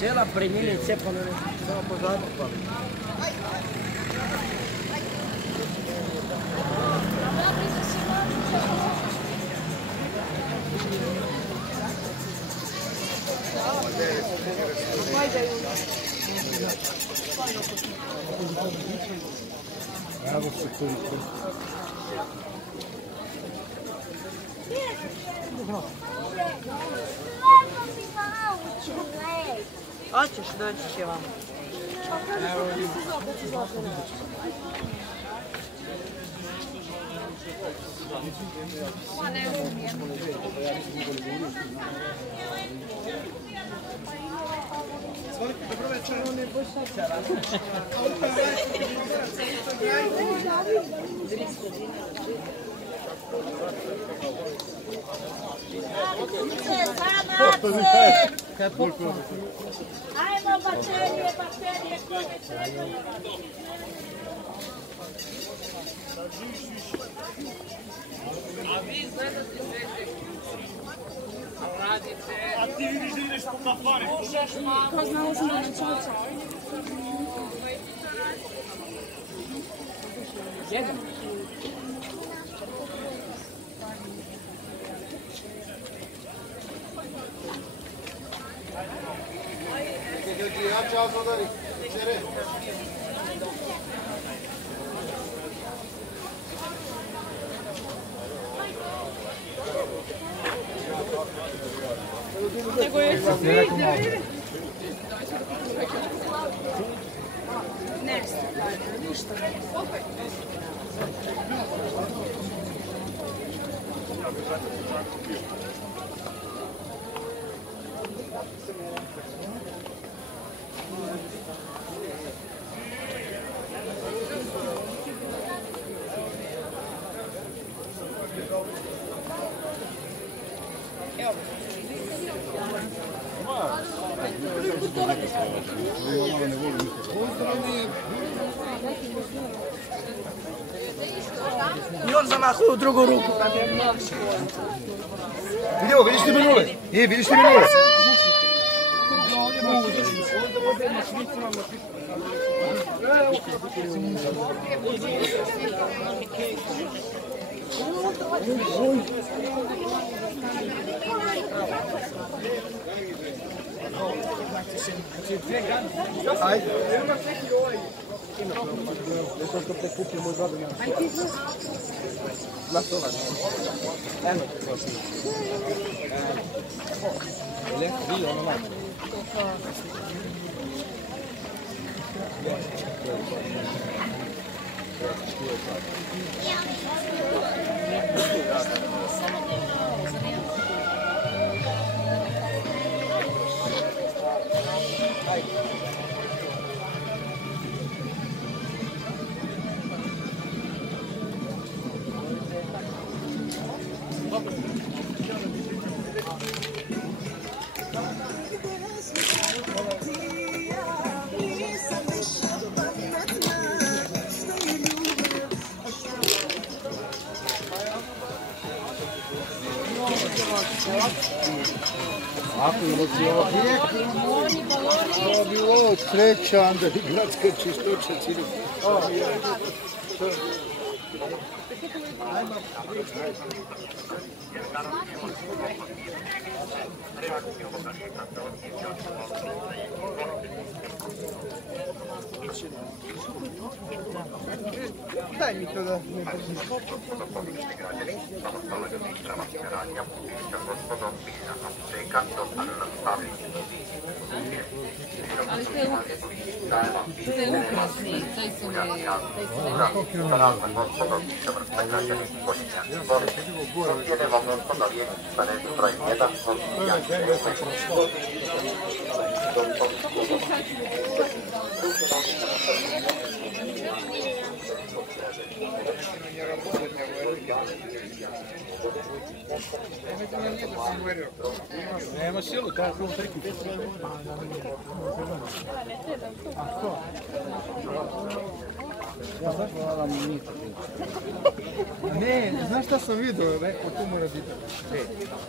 Cela premijer cepano, samo pozadnje pali. Evo se koliko. Hoćeš, doći će vam. Dobro večer. Ajmo, baterije, kome treba. A vi gledate veze, a radite... A ti vidiš da ideš po kafani. Možeš malo... Ko znao sam na čovječa? Jedan. Ljudi, ja čas odari. Čere. Nego je se sviđa, vidi. Ne, ništa. I on zamahuje u drugu ruku. Vidimo, vidiš ti minule? Vidiš ti minule? Ajde. Nešto što prekupio moj babi. Glasovanje. Eno te prosim. Leko, bilo ono malo. Ako je ovo bi ovo treća, onda je gradska čistoća cilju. Daj mi to da ne držim. Ali to je ukrasni, taj su ne... Nema silu, taj je triki. A što? Ja znaš da mi nije tako. Ne, znaš šta sam vidio, rekao, tu mora biti.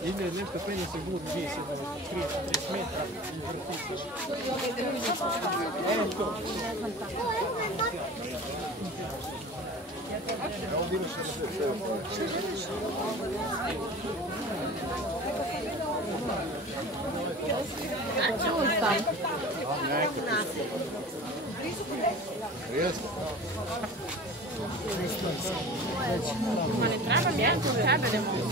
Ide nešto penje se gud 2, 3 metra. Ma ne treba niente, tebe ne mogu.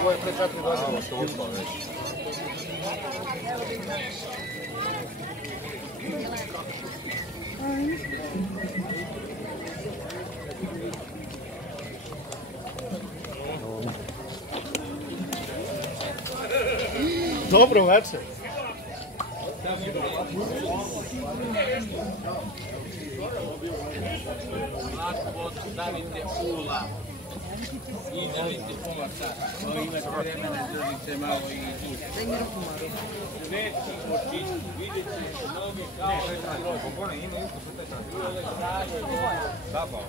Ovo je pre 4 godine što upao već. Dobro večer. Stavite ula. I želite pola sata. To imate vremena, držite malo i tu. Neći očisti, vidjet ćete noge kao... Popone ima usko su taj sad. Zapao.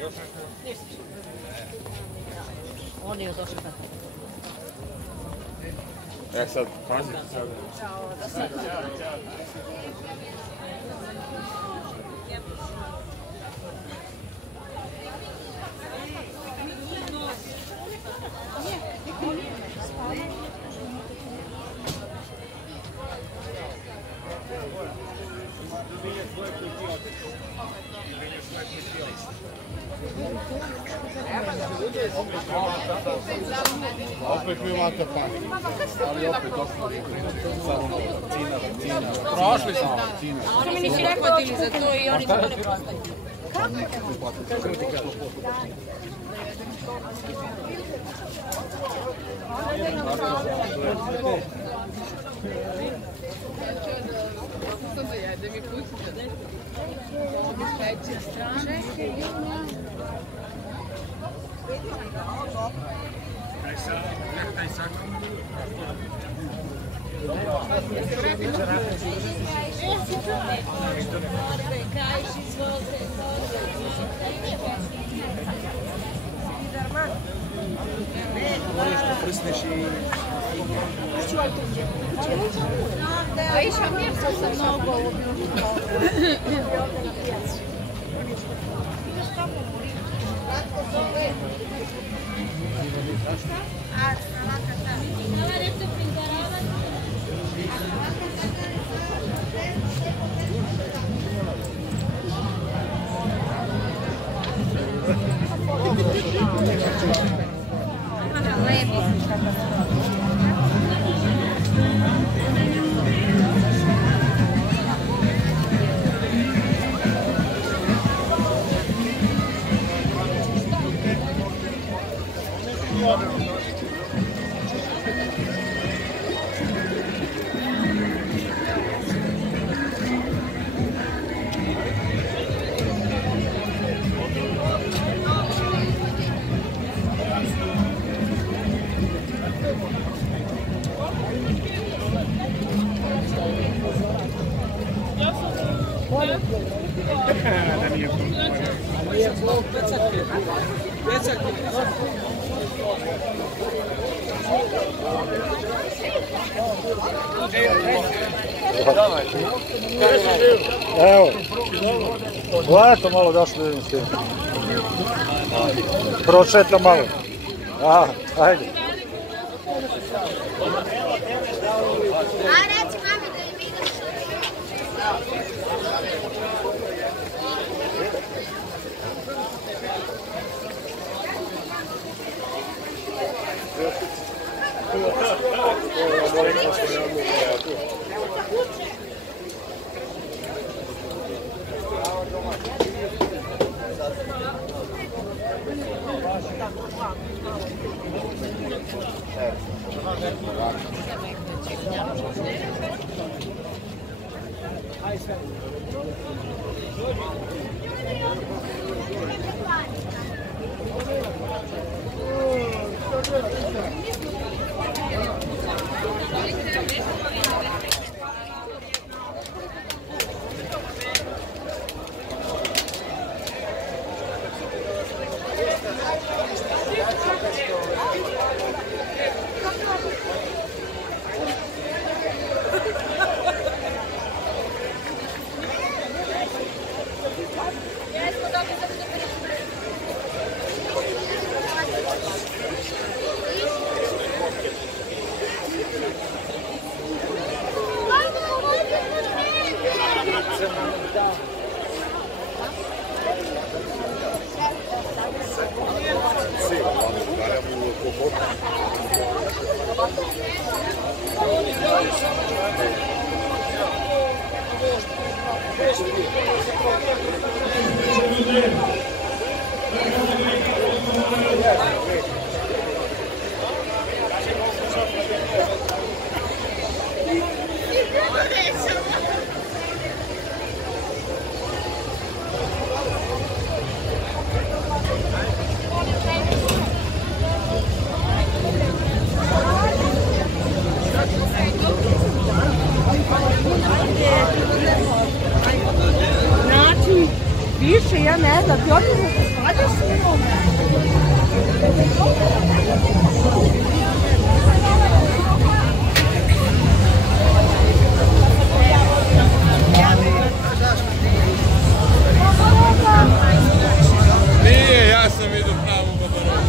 Još nešto? On je došao tako. Sad, pazi. Opet mi imate pa. Ali opet prošli smo. Oni mi nisu prihvatili za to i oni su to ne postali. A išao mjesto sa mnogo u Evo, gledajte malo došli da vidim s tim. Prošetam malo. Ajde. A reći mami da im ideš. Znači, više ja ne znam, ti hoćeš da se svađaš s njom? Nije, ja sam vidio pravu babarogu.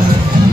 Thank you.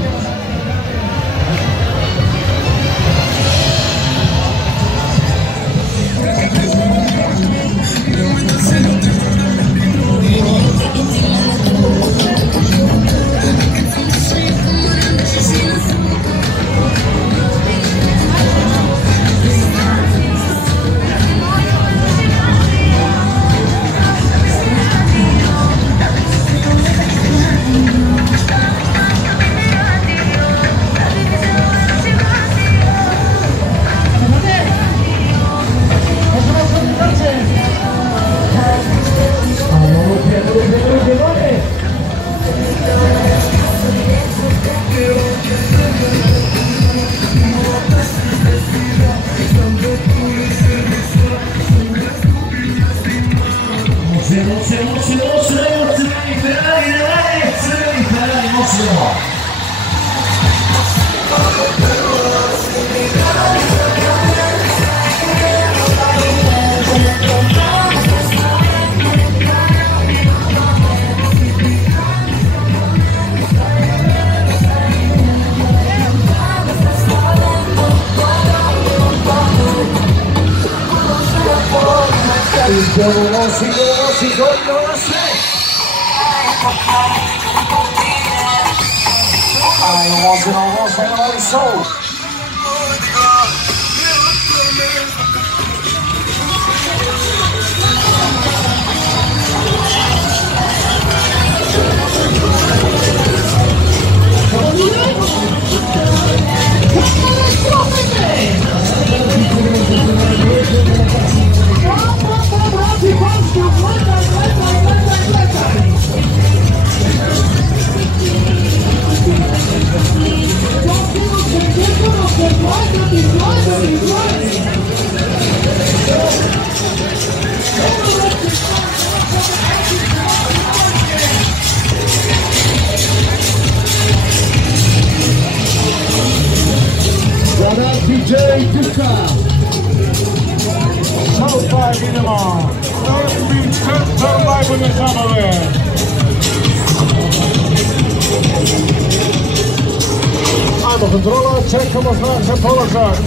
Ajmo kontrola, čekamo znak za polazak.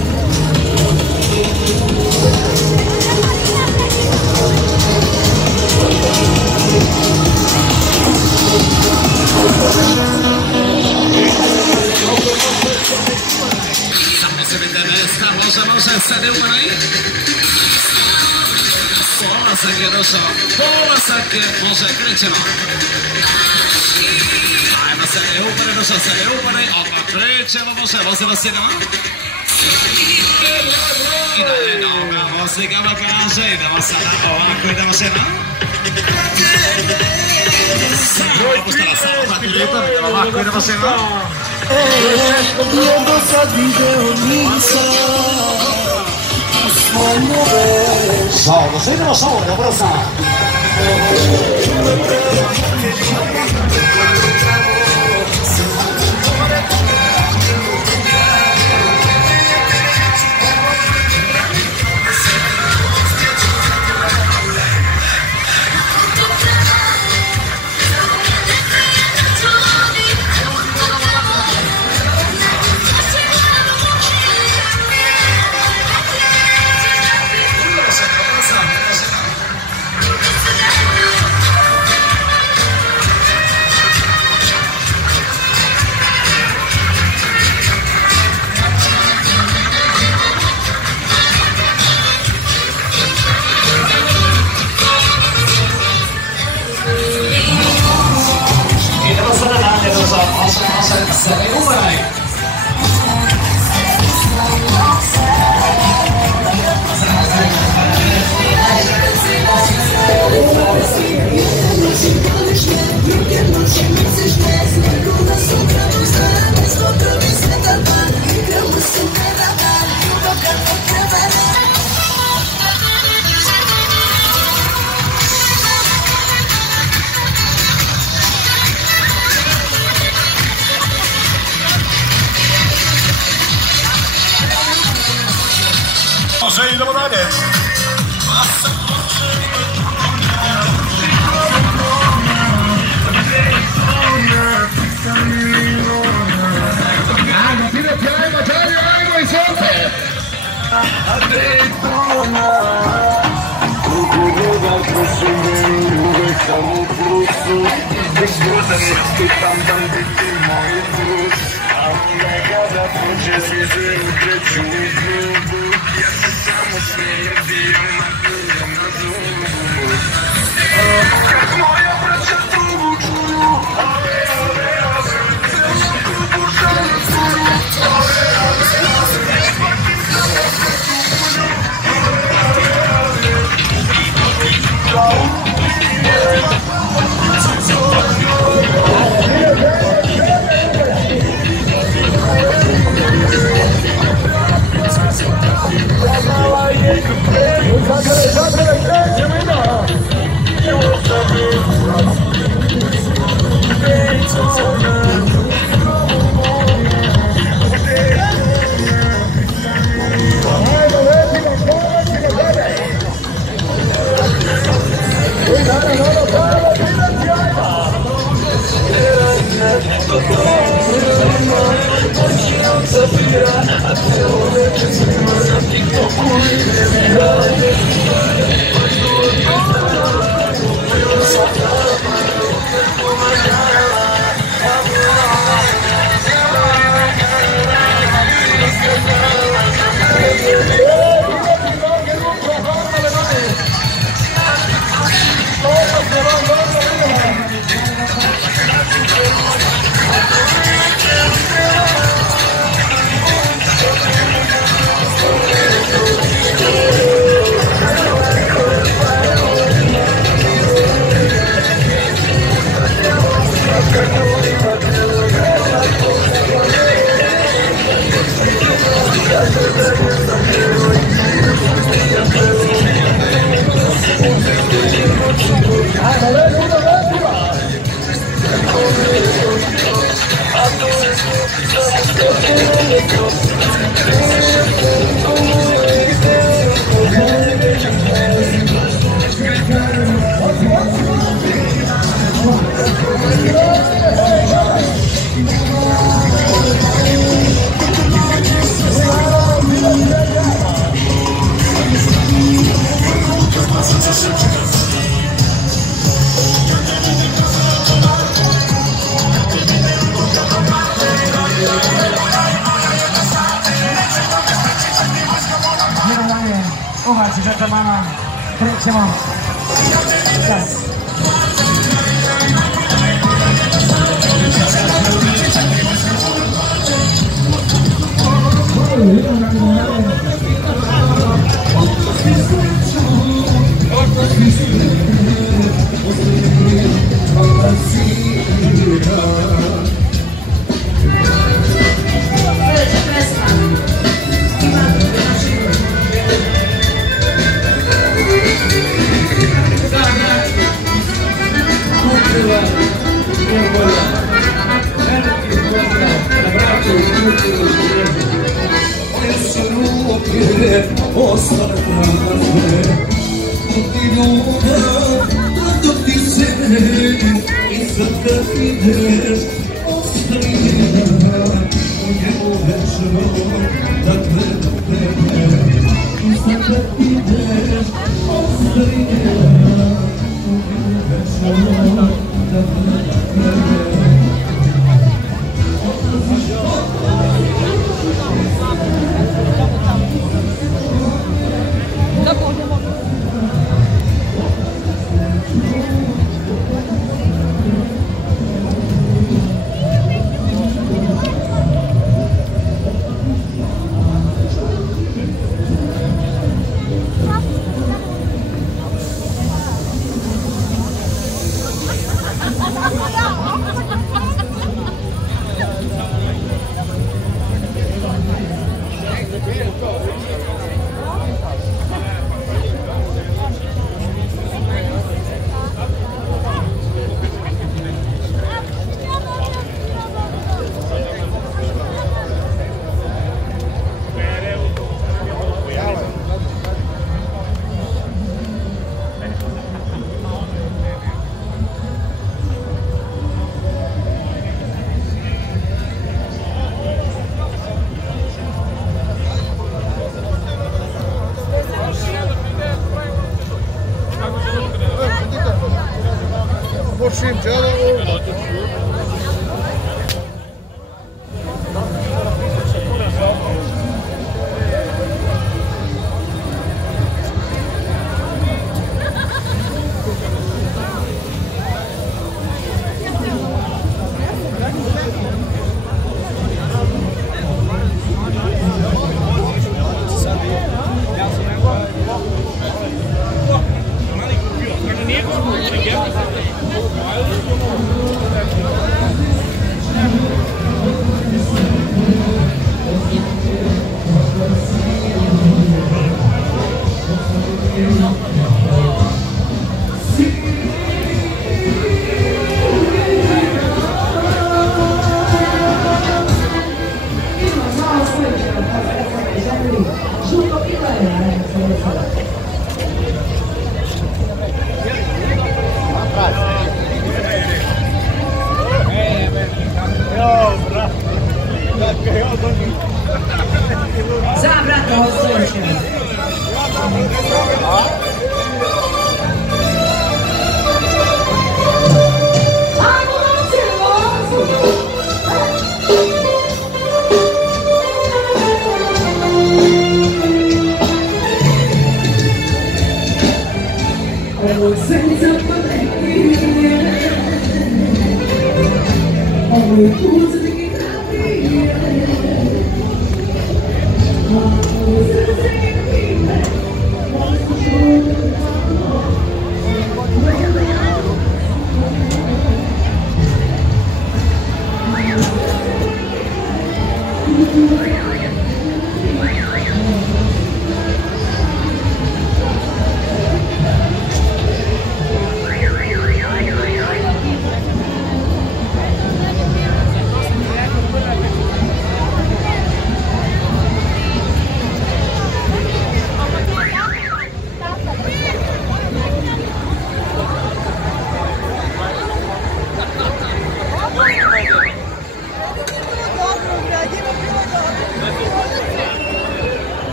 Samo se vidi mesta, može, sad je umaj. Polazak je došao, može, krećemo. Ajmo se ne upane, došao se ne upane, odmah krećemo, može, vozimo se na. I dalje noga, vozigamo kaže, idemo sada ovako, idemo se na. Samo postala, samo prati ljutom, idemo ovako, idemo se na. Jedno sad video nisam. Salvo, se idemo salvo, dobro sam. Może idemo dalje. Ajmo, izvolite. Zagraj, krećemo, ima! Uwaga, rzecz mama, próbujcie Yes.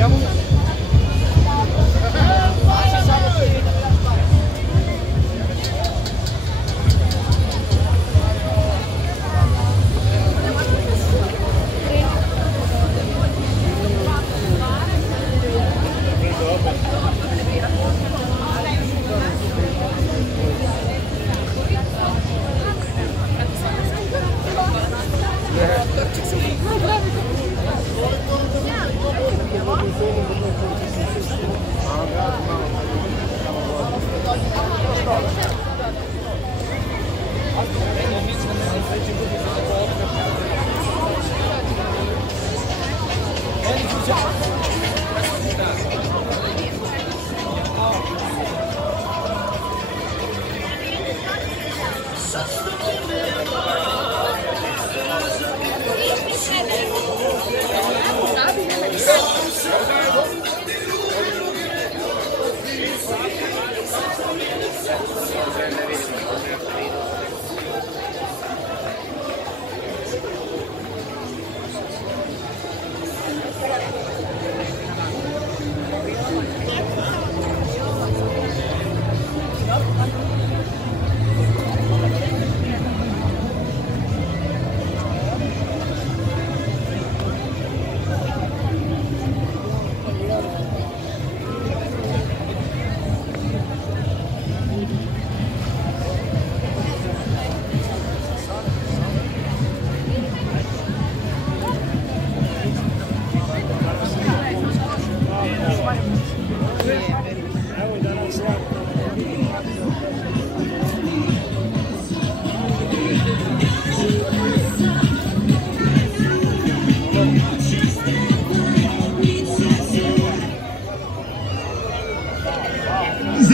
Za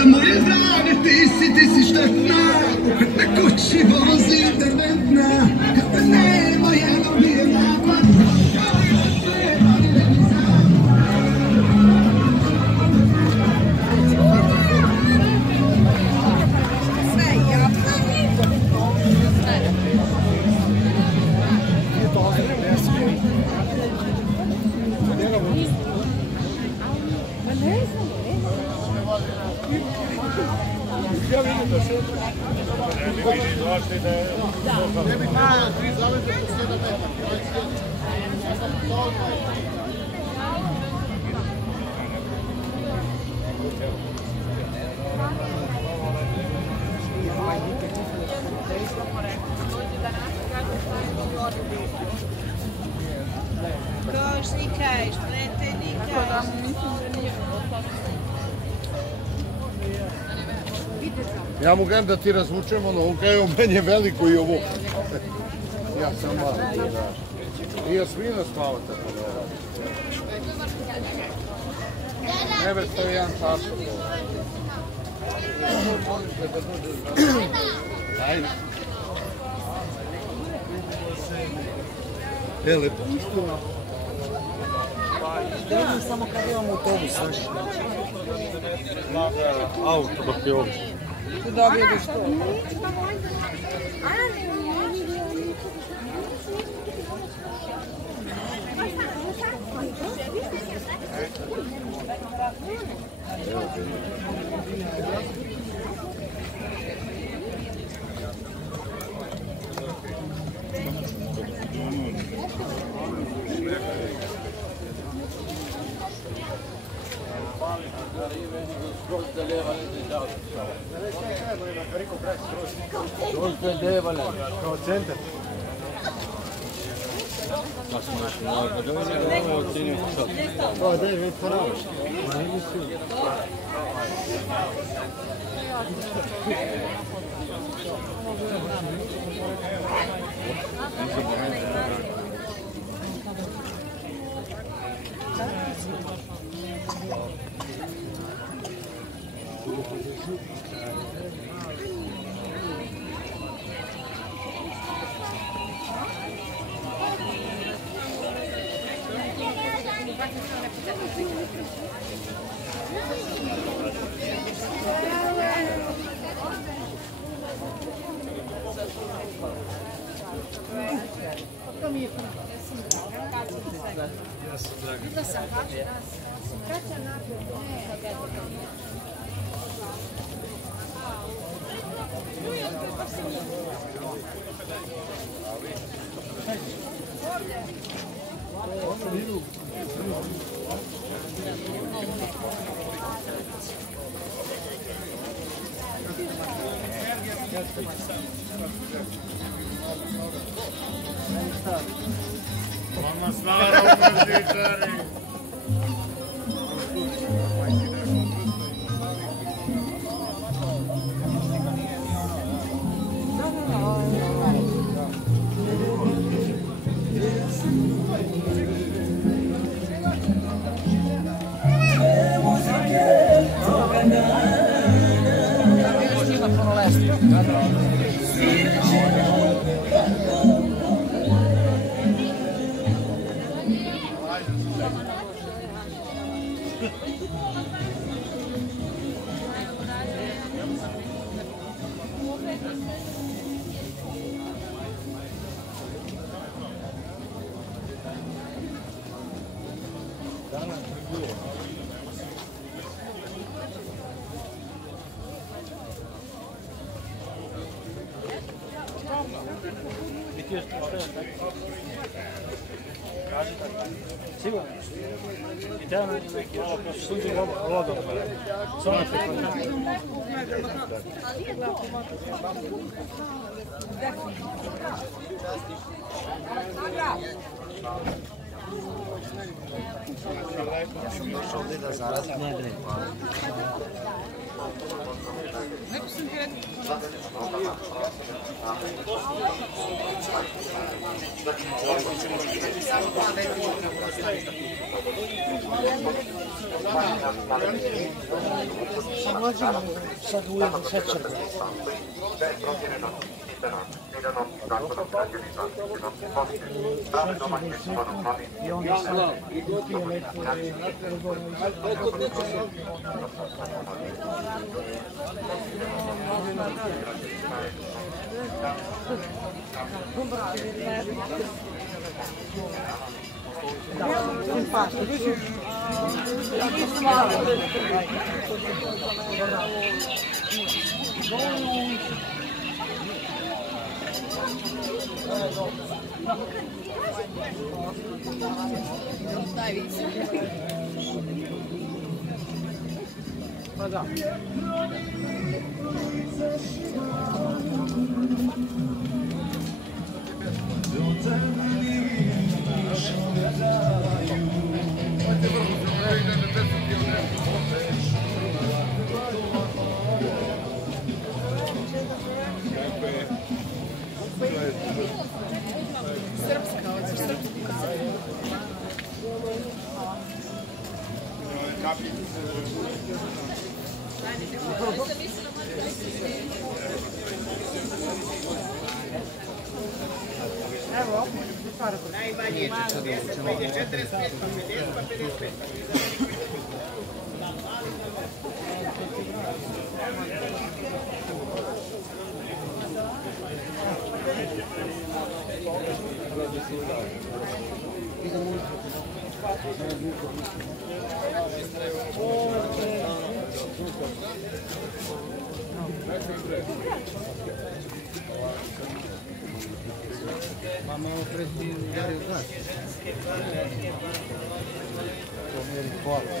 moje zdravlje ti si štetna, na kući vozi interventna, kada nema jedno bijem napad. Ja mu gledam da ti razvučem ono, on kao meni je veliko i ovo. Ja sam mali, da. I Jasmina spava tako da radi. Nebe stoji jedan taško. Ajde. Lepo. Gledam samo kad imam autobus, znaš. Auto dok je ovdje. Tu da gledaš to. Kao centar. To je David Farage. To mi je Vama stara upržičari. Sigurno. I treba nam neki malo sunđe vodom. Samo Sam došao ovdje da zarazim. Sad ujedno šećer. I onda sad pije lekove. Pa da. Evo, najmanje 40, 45, 50, 55. Mamma ho preso il diario gas. Come ricordo.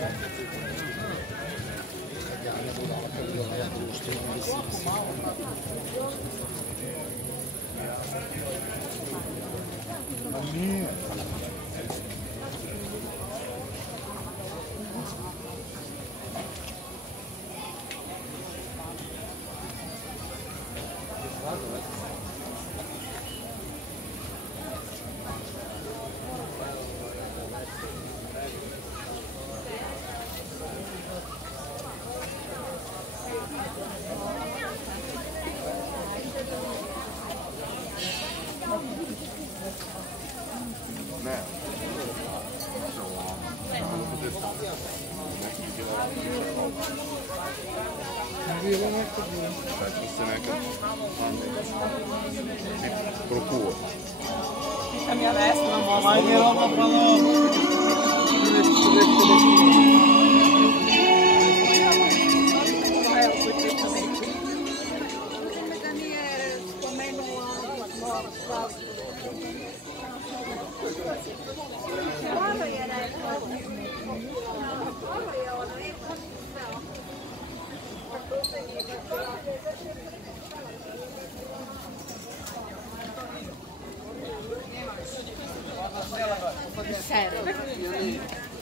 Znači se nekad prokuo. Sam ja ne znam. Ajde, Roma, hvala.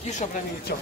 Kiša premičao.